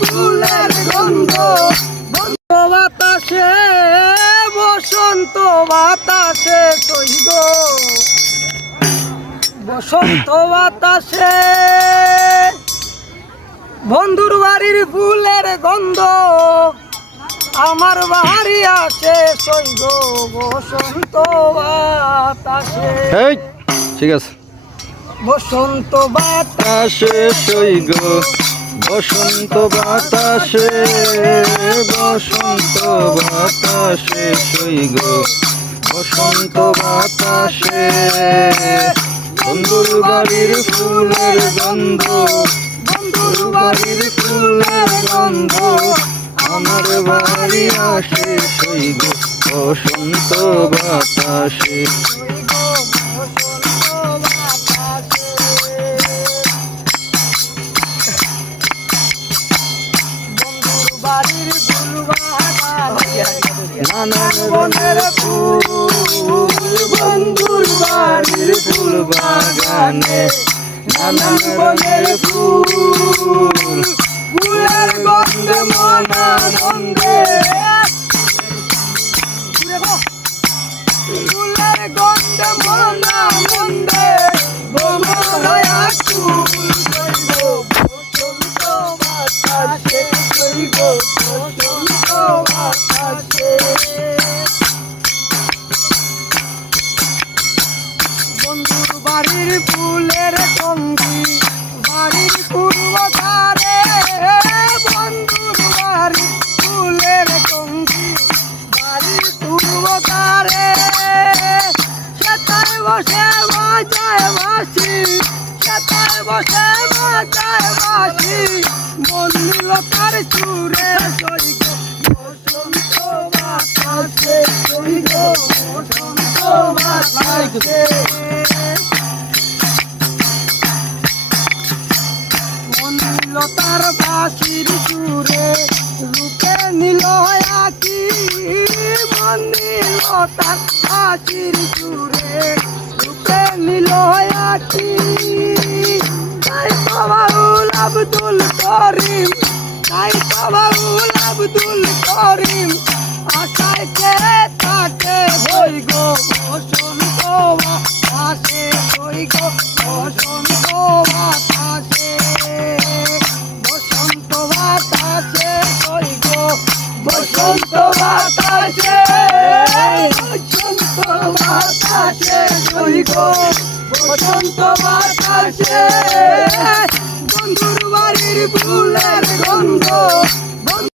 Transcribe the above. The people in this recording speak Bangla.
ফুলের গন্ধ বাতাসে বসন্ত বাতাসে সইগ বসন্ত বাতাসে বন্ধুর বাড়ির ফুলের গন্ধ আমার বাড়ি আসে সইগ বসন্ত বাতাসে। ঠিক আছে। বসন্ত বাতাসে সইগ বসন্ত বাতাসে বসন্ত বাতাসে সইগ বসন্ত বাতাসে বন্ধুর বাড়ির ফুলের গন্ধ বন্ধুর বাড়ির ফুলের গন্ধ আমার বাড়ি আসে সইগ বসন্ত বাতাসে। নানান বনের ফুল বন্ধুর বাড়ির ফুল বাগানে নানান বনের ফুল ফুলের গন্ধে মন আনন্দে ফুলের গন্ধে মন আনন্দে বোমরা ফুল বসন্ত বাতাসে সইগ বসন্ত বাতাসে। বন্ধুর বাড়ির ফুলের সঙ্গী বাড়ির পূর্ব ধারে বন্ধুর বাড়ির ফুলের সঙ্গী বাড়ির পূর্ব ধারে সেটায় বসে বাজায় বাঁশি সেটায় বসে বাজায় বাঁশি মন নিল তার সুরে সইগ বসন্ত বাতাসে সইগ বসন্ত বাতাসে। মন নিল তার বাঁশির সুরে রূপে নিল আকি মন নিল তার বাঁশির সুরে রূপে নিল আকি। তাই তো বাউল আব্দুল করিম তাই তো বাউল আব্দুল করিম আশায় কে থাকে সইগ বসন্ত বাতাসে সইগ বসন্ত বাতাসে বসন্ত বাতাসে সইগ বসন্ত বাতাসে বসন্ত বাতাসে সইগ বসন্ত বাতাসে বন্ধুর বাড়ির ফুলের গন্ধ